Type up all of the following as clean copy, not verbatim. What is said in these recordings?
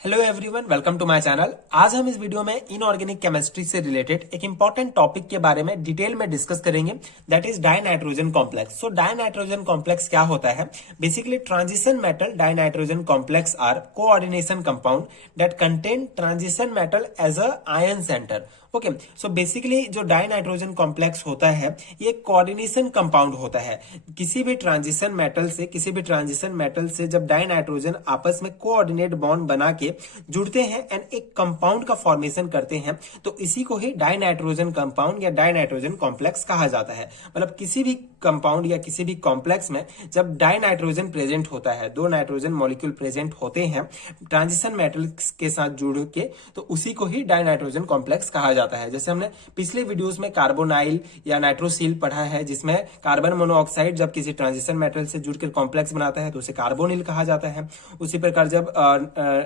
Hello everyone, welcome to my channel. आज हम इस वीडियो में इनऑर्गेनिक केमिस्ट्री से रिलेटेड एक इंपॉर्टेंट टॉपिक के बारे में डिटेल में डिस्कस करेंगे, that is dinitrogen complex. So dinitrogen complex क्या होता है? Basically transition metal dinitrogen complex are coordination compound that contain transition metal as a ion centre. Okay, so basically जो डाइनाइट्रोजन कॉम्प्लेक्स होता है ये कोऑर्डिनेशन कंपाउंड होता है। किसी भी ट्रांजिशन मेटल से जब डाइनाइट्रोजन आपस में कोऑर्डिनेट बॉन्ड बना के जुड़ते हैं एंड एक कंपाउंड का फॉर्मेशन करते हैं, तो इसी को ही डाइनाइट्रोजन कंपाउंड या डाइनाइट्रोजन कॉम्प्लेक्स कहा जाता है। मतलब किसी भी कंपाउंड या किसी भी कॉम्प्लेक्स में जब डाइनाइट्रोजन प्रेजेंट होता है, दो नाइट्रोजन मॉलिक्यूल प्रेजेंट होते हैं ट्रांजिशन मेटल के साथ जुड़ के, तो उसी को ही डाइनाइट्रोजन कॉम्प्लेक्स कहा जाता है। जैसे हमने पिछले वीडियोस में कार्बोनाइल या नाइट्रोसिल पढ़ा है, जिसमें कार्बन मोनोऑक्साइड जब किसी ट्रांजिशन मेटल से जुड़कर कॉम्प्लेक्स बनाता है तो उसे कार्बोनिल कहा जाता है। उसी प्रकार जब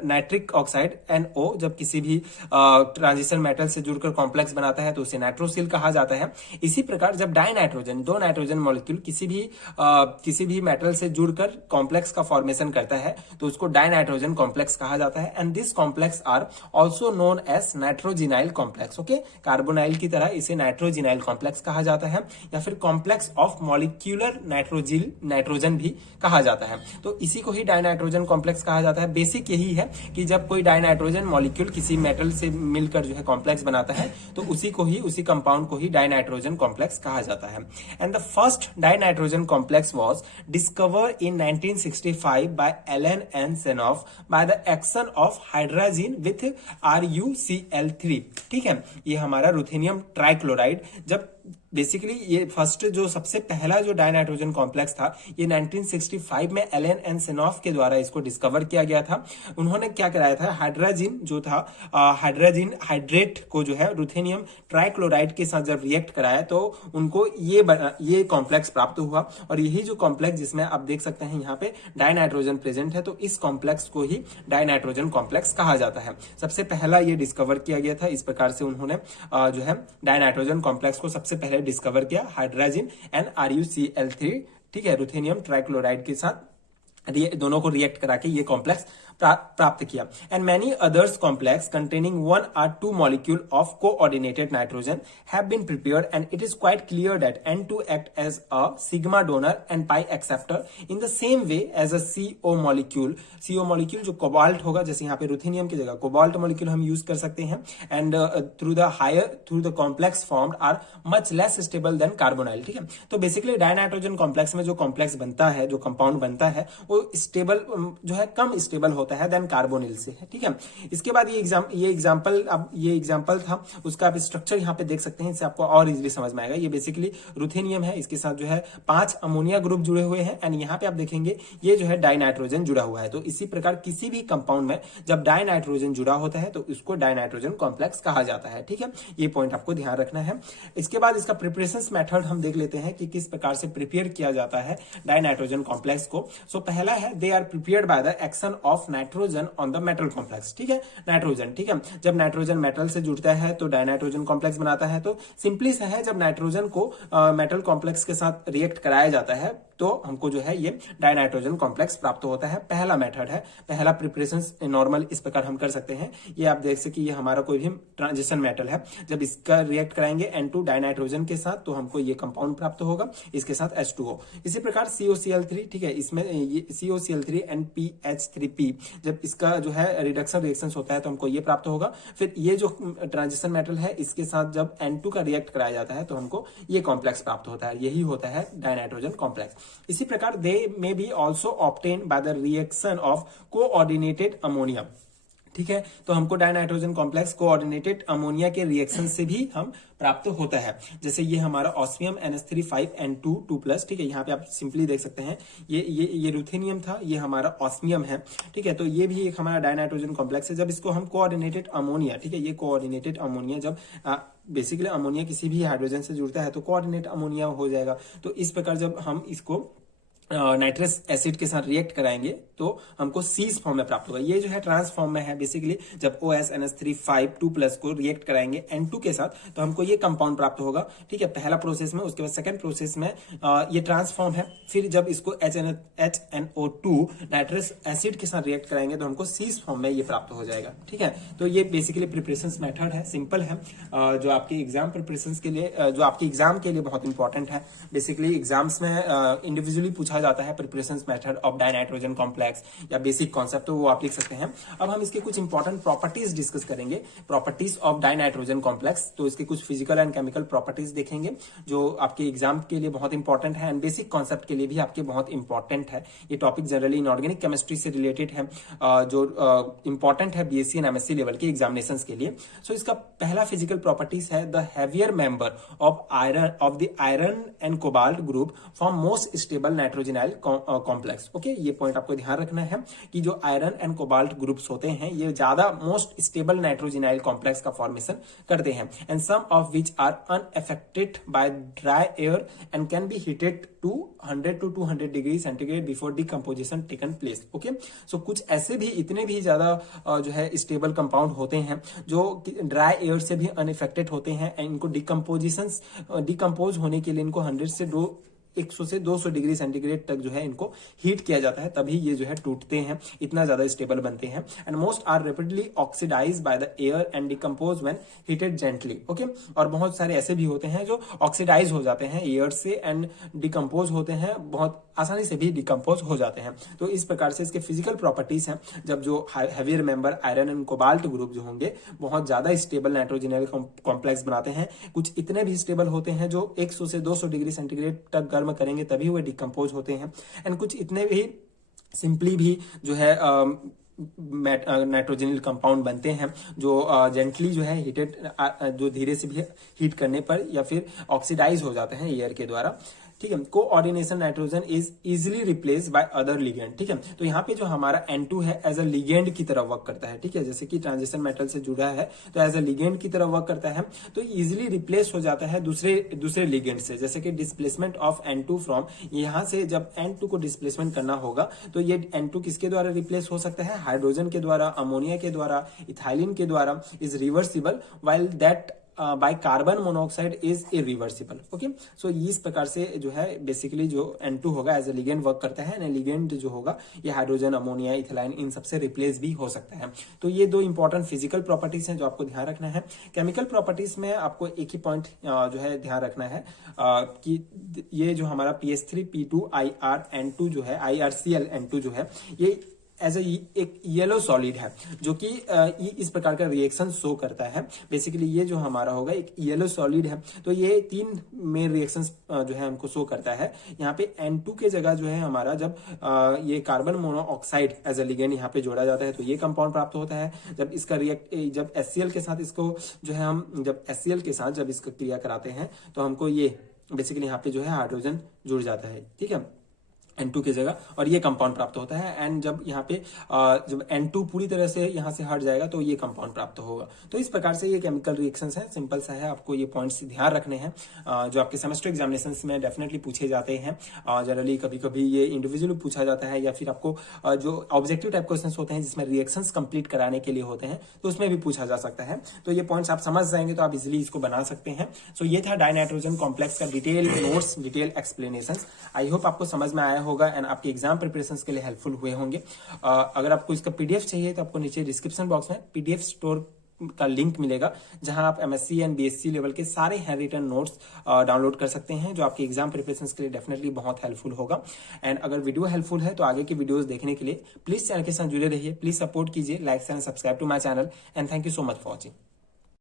नाइट्रिक ऑक्साइड NO जब किसी भी ट्रांजिशन मेटल से जुड़कर कॉम्प्लेक्स बनाता है तो उसे नाइट्रोसिल कहा जाता है। इसी प्रकार जब डाइनाइट्रोजन, दो नाइट्रोजन मॉलिक्यूल किसी भी मेटल से जुड़कर कॉम्प्लेक्स का फॉर्मेशन करता है तो उसको डाइनाइट्रोजन कॉम्प्लेक्स कहा जाता है। And this complex are also known as nitrogenyl complex. Okay, carbonyl की तरह इसे नाइट्रोजिनाइल कॉम्प्लेक्स कहा जाता है या फिर कॉम्प्लेक्स ऑफ मॉलिक्यूलर नाइट्रोजन भी कहा जाता है। तो इसी को ही डाइनाइट्रोजन कॉम्प्लेक्स कहा जाता है। बेसिक यही है कि जब कोई डाइनाइट्रोजन मॉलिक्यूल किसी मेटल से मिलकर जो है कॉम्प्लेक्स बनाता है तो उसी कंपाउंड को ही डाइनाइट्रोजन कॉम्प्लेक्स कहा जाता है। And the first dinitrogen complex was discovered in 1965 by Allen and Senoff by the action of hydrogen with RuCl3। ठीक है, ये हमारा रुथेनियम ट्राइक्लोराइड। जब बेसिकली ये फर्स्ट जो सबसे पहला जो डाइनाइट्रोजन कॉम्प्लेक्स था ये 1965 में एलन एंड सेनॉफ के द्वारा इसको डिस्कवर किया गया था। उन्होंने क्या कराया था, हाइड्रोजन जो था, हाइड्रोजन हाइड्रेट को जो है रुथेनियम ट्राइक्लोराइड के साथ जब रिएक्ट कराया तो उनको ये कॉम्प्लेक्स प्राप्त हुआ। और यही जो कॉम्प्लेक्स जिसमें आप देख सकते हैं यहाँ पे डाइनाइट्रोजन प्रेजेंट है, तो इस कॉम्प्लेक्स को ही डाइनाइट्रोजन कॉम्प्लेक्स कहा जाता है। सबसे पहला ये डिस्कवर किया गया था। इस प्रकार से उन्होंने जो है डाइनाइट्रोजन कॉम्प्लेक्स को सबसे पहले डिस्कवर किया, हाइड्रोजन एंड RuCl3। ठीक है, रुथेनियम ट्राइक्लोराइड के साथ दोनों को रिएक्ट करा के ये कॉम्प्लेक्स प्राप्त किया। And many others complex containing 1 or 2 molecule of coordinated nitrogen have been prepared and it is quite clear that N2 act as a sigma donor and pi acceptor in the same way as a CO molecule. CO molecule जो cobalt होगा, जैसे यहाँ पे ruthenium की जगह cobalt molecule हम use कर सकते हैं। And through the complex formed are much less stable than carbonyl. ठीक है, तो बेसिकली डाइनाइट्रोजन कॉम्प्लेक्स में जो कॉम्प्लेक्स बनता है, जो कंपाउंड बनता है, वो स्टेबल जो है कम स्टेबल होता है देन कार्बोनिल से। ठीक है, इसके बाद ये एग्जांपल था, उसका आप स्ट्रक्चर यहाँ पे देख सकते हैं, इससे आपको और इजीली समझ में आएगा। ये बेसिकली रुथेनियम है, इसके साथ जो है 5 अमोनिया ग्रुप जुड़े हुए हैं एंड यहाँ पे आप देखेंगे ये जो है डाइनाइट्रोजन जुड़ा हुआ है। तो इसी प्रकार किसी भी कंपाउंड में जब डाइनाइट्रोजन जुड़ा होता है तो इसको डाइनाइट्रोजन कॉम्प्लेक्स कहा जाता है। ठीक है, ये पॉइंट आपको ध्यान रखना है। इसके बाद इसका प्रिपरेशन मेथड हम देख लेते हैं कि किस प्रकार से प्रिपेयर किया जाता है डाइनाइट्रोजन कॉम्प्लेक्स को। सो पहला है, they are prepared by the action of nitrogen on the metal complex. ठीक है, नाइट्रोजन, ठीक है, जब नाइट्रोजन मेटल से जुड़ता है तो डाइनाइट्रोजन कॉम्प्लेक्स बनाता है। तो सिंपली सा है, जब नाइट्रोजन को मेटल कॉम्प्लेक्स के साथ रिएक्ट कराया जाता है तो हमको जो है ये डाइनाइट्रोजन कॉम्प्लेक्स प्राप्त होता है। पहला मेथड है, पहला प्रिपरेशन नॉर्मल इस प्रकार हम कर सकते हैं। ये आप देख सकते, ये हमारा कोई भी ट्रांजिशन मेटल है, जब इसका रिएक्ट कराएंगे N2 डाइनाइट्रोजन के साथ तो हमको ये कंपाउंड प्राप्त होगा, इसके साथ H2O। इसी प्रकार COCl3, ठीक है, इसमें ये COCl3 and PH3P, जब इसका जो है रिडक्शन रिएक्शन होता है तो हमको ये प्राप्त होगा। फिर ये जो ट्रांजिशन मेटल है इसके साथ जब N2 का रिएक्ट कराया जाता है तो हमको ये कॉम्प्लेक्स प्राप्त होता है, यही होता है डाइनाइट्रोजन कॉम्प्लेक्स। इसी प्रकार they may be also obtain by the reaction of coordinated ammonia. ठीक है, तो हमको डाइनाइट्रोजन कॉम्प्लेक्स कोऑर्डिनेटेड अमोनिया के रिएक्शन से भी हम प्राप्त होता है। जैसे ये हमारा ऑस्मियम NH3 5N2 2+। ठीक है, यहाँ पे आप सिंपली देख सकते हैं ये रुथेनियम था, ये हमारा ऑस्मियम है। ठीक है, तो ये भी एक हमारा डाइनाइट्रोजन कॉम्प्लेक्स है। जब इसको हम कोऑर्डिनेटेड अमोनिया, ठीक है, ये कोऑर्डिनेटेड अमोनिया जब बेसिकली अमोनिया किसी भी हाइड्रोजन से जुड़ता है तो कोऑर्डिनेट अमोनिया हो जाएगा। तो इस प्रकार जब हम इसको नाइट्रस एसिड के साथ रिएक्ट कराएंगे तो हमको सीस फॉर्म में प्राप्त होगा। ये जो है ट्रांस फॉर्म में है। बेसिकली जब OSNH3 5 2+ को रिएक्ट कराएंगे N2 के साथ तो हमको ये कंपाउंड प्राप्त होगा। ठीक है, पहला प्रोसेस में। उसके बाद सेकंड प्रोसेस में ये ट्रांस फॉर्म है। फिर जब इसको HNO2 नाइट्रस एसिड के साथ रिएक्ट कराएंगे तो हमको सीस फॉर्म में ये प्राप्त हो जाएगा। ठीक है, तो ये बेसिकली प्रिपरेशन मेथड है, सिंपल है, जो आपके एग्जाम प्रिपरेशन के लिए, जो आपके एग्जाम के लिए बहुत इंपॉर्टेंट है। बेसिकली एग्जाम्स में इंडिविजुअली पूछा जाता है preparation method of dinitrogen complex या बेसिक कॉन्सेप्ट, तो वो आप लिख सकते हैं। अब हम इसके कुछ इंपॉर्टेंट प्रॉपर्टीज डिस्कस करेंगे, प्रॉपर्टीज ऑफ डाइनाइट्रोजन कॉम्प्लेक्स। तो इसके कुछ फिजिकल एंड केमिकल प्रॉपर्टीज देखेंगे जो आपके एग्जाम के लिए बहुत इंपॉर्टेंट है एंड बेसिक कॉन्सेप्ट के लिए भी आपके बहुत इंपॉर्टेंट है। ये टॉपिक जनरली इनऑर्गेनिक केमिस्ट्री से रिलेटेड है, जो इंपॉर्टेंट है BSc एंड MSc लेवल के एग्जामिनेशन के लिए। सो इसका पहला फिजिकल प्रॉपर्टीज है the heavier member of the iron and cobalt group form most stable nitrogenyl complex. Okay, ये पॉइंट आपको ध्यान रखना है कि जो आयरन एंड कोबाल्ट ग्रुप्स होते हैं ये ज्यादा मोस्ट स्टेबल नाइट्रोजनाइल कॉम्प्लेक्स का फॉर्मेशन करते हैं and some of which are unaffected by dry air and can be heated to 100 to 200 degree centigrade before decomposition taken place. Okay, so कुछ ऐसे भी इतने भी ज्यादा जो है स्टेबल कंपाउंड होते हैं जो ड्राई एयर से भी अनइफेक्टेड होते हैं एंड इनको डिकम्पोज होने के लिए इनको 100 से 200 डिग्री सेंटीग्रेड तक जो है इनको हीट किया जाता है, तभी ये जो है टूटते हैं, इतना ज्यादा स्टेबल बनते हैं। And most are rapidly oxidize by the air and decompose when heated gently. Okay, और बहुत सारे ऐसे भी होते हैं जो ऑक्सीडाइज हो जाते हैं एयर से एंड डिकम्पोज होते हैं, बहुत आसानी से भी डिकम्पोज हो जाते हैं। तो इस प्रकार से इसके फिजिकल प्रॉपर्टीज हैं। जब जो heavier member iron and cobalt group जो होंगे बहुत ज्यादा स्टेबल नाइट्रोजनल कॉम्प्लेक्स बनाते हैं, कुछ इतने भी स्टेबल होते हैं जो 100 से 200 डिग्री सेंटीग्रेड तक गर्म करेंगे तभी वो डिकम्पोज होते हैं एंड कुछ इतने भी सिंपली भी जो है नाइट्रोजनल कंपाउंड बनते हैं जो जेंटली जो है हीटेड, जो धीरे से भी हीट करने पर या फिर ऑक्सीडाइज हो जाते हैं एयर के द्वारा। ठीक है, coordination nitrogen is easily replace by other ligand. ठीक है, तो यहाँ पे जो हमारा N2 है एज अ लिगेंड की तरह वर्क करता है। ठीक है, जैसे कि ट्रांजिशन मेटल से जुड़ा है तो एज अ लिगेंड की तरह वर्क करता है, तो इजिली रिप्लेस हो जाता है दूसरे लिगेंड से। जैसे कि डिस्प्लेसमेंट ऑफ N2 फ्रॉम, यहाँ से जब N2 को डिस्प्लेसमेंट करना होगा तो ये N2 किसके द्वारा रिप्लेस हो सकता है? हाइड्रोजन के द्वारा, अमोनिया के द्वारा, इथाइलिन के द्वारा is reversible, while that by carbon monoxide is irreversible. Okay, so इस प्रकार से जो है बेसिकली जो N2 होगा एज ए लिगेंड वर्क करता है एंड लिगेंड जो होगा ये हाइड्रोजन, अमोनिया, इथाइलिन इन सबसे रिप्लेस भी हो सकता है। तो ये दो इंपॉर्टेंट फिजिकल प्रॉपर्टीज हैं जो आपको ध्यान रखना है। केमिकल प्रॉपर्टीज में आपको एक ही पॉइंट जो है ध्यान रखना है कि ये जो हमारा PH3P2IRN2 जो है, IRClN2 जो है, ये एज एक येलो सॉलिड है जो कि इस प्रकार का रिएक्शन शो करता है। बेसिकली ये जो हमारा होगा एक येलो सॉलिड है, तो ये 3 मेन रिएक्शंस जो है हमको शो करता है। यहाँ पे N2 के जगह जो है हमारा जब ये carbon monoxide as a ligand यहाँ पे जोड़ा जाता है तो ये कंपाउंड प्राप्त होता है। जब इसका जब HCl के साथ इसको जो है जब HCl के साथ जब इसका क्रिया कराते हैं तो हमको ये बेसिकली यहाँ पे जो है हाइड्रोजन जुड़ जाता है। ठीक है, N2 की जगह, और ये कंपाउंड प्राप्त होता है। एंड जब यहाँ पे जब N2 पूरी तरह से यहाँ से हट जाएगा तो ये कंपाउंड प्राप्त होगा। तो इस प्रकार से ये केमिकल रिएक्शंस हैं, सिंपल सा है, आपको ये पॉइंट्स ध्यान रखने हैं जो आपके सेमेस्टर एग्जामिनेशंस में डेफिनेटली पूछे जाते हैं। जनरली कभी कभी ये इंडिविजुअली पूछा जाता है या फिर आपको जो ऑब्जेक्टिव टाइप क्वेश्चन होते हैं जिसमें रिएक्शंस कंप्लीट कराने के लिए होते हैं तो उसमें भी पूछा जा सकता है। तो ये पॉइंट्स आप समझ जाएंगे तो आप इजिली इसको बना सकते हैं। सो ये था डाइनाइट्रोजन कॉम्प्लेक्स का detail notes, detail explanation. I hope आपको समझ में आया होगा एंड आपके एग्जाम प्रिपरेशन के लिए हेल्पफुल हुए होंगे। अगर आपको इसका PDF चाहिए तो आपको नीचे डिस्क्रिप्शन बॉक्स में PDF स्टोर का लिंक मिलेगा जहां आप MSc एंड BSc लेवल के सारे हैंड रिटन नोट्स डाउनलोड कर सकते हैं जो आपके एग्जाम प्रिपरेशन के लिए डेफिनेटली बहुत हेल्पफुल होगा। एंड अगर वीडियो हेल्पफुल है तो आगे की वीडियोस देखने के लिए प्लीज चैनल के साथ जुड़े रहिए, प्लीज सपोर्ट कीजिए, like and subscribe to my channel and thank you so much for watching.